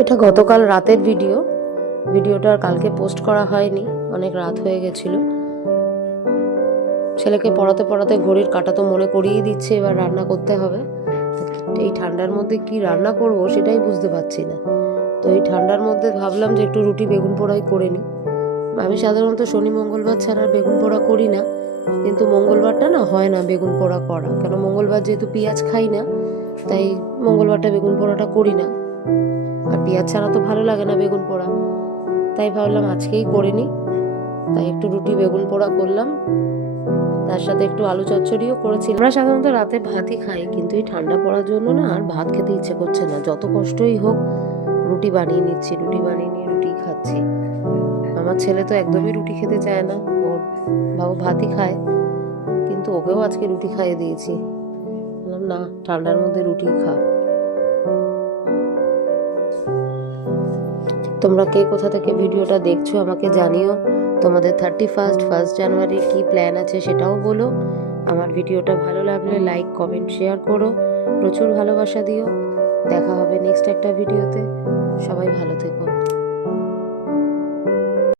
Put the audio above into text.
এটা গতকাল রাতের ভিডিওটা কালকে পোস্ট করা হয়নি, অনেক রাত হয়ে গেছিল। ছেলেকে পড়াতে পড়াতে ঘড়ির কাঁটা তো মনে করিয়ে দিচ্ছে এবার রান্না করতে হবে। এই ঠান্ডার মধ্যে কি রান্না করব সেটাই বুঝতে পারছি না। তো এই ঠান্ডার মধ্যে ভাবলাম যে একটু রুটি বেগুন পোড়াই করে নিই। আমি সাধারণত শনি মঙ্গলবার ছাড়া বেগুন পোড়া করি না, কিন্তু মঙ্গলবারটা না হয় না বেগুন পোড়া করা, কেন মঙ্গলবার যেহেতু পেঁয়াজ খাই না, তাই মঙ্গলবারটা বেগুন পোড়াটা করি না। আর পেঁয়াজ ছাড়া তো ভালো লাগে না বেগুন পোড়া, তাই ভাবলাম আজকেই করে নিই। তাই একটু রুটি বেগুন পোড়া করলাম, তার সাথে একটু আলু চচ্চড়িও করেছি। আমরা সাধারণত রাতে ভাতই খাই, কিন্তু এই ঠান্ডা পড়ার জন্য না আর ভাত খেতে ইচ্ছে করছে না। যত কষ্টই হোক রুটি বানিয়ে নিচ্ছি, রুটি বানিয়ে নিয়ে রুটি খাচ্ছি। আমার ছেলে তো একদমই রুটি খেতে চায় না, ওর বাবু ভাতই খায়, কিন্তু ওকেও আজকে রুটি খাইয়ে দিয়েছি। বললাম না, ঠান্ডার মধ্যে রুটি খা। তোমরা কে কোথা থেকে ভিডিওটা দেখছো আমাকে জানিও। তোমাদের 31 জানুয়ারি কি প্ল্যান আছে সেটাও বলো। আমার ভিডিওটা ভালো লাগলে লাইক কমেন্ট শেয়ার করো, প্রচুর ভালোবাসা দিও। দেখা হবে নেক্সট একটা ভিডিওতে। সবাই ভালো থেকো।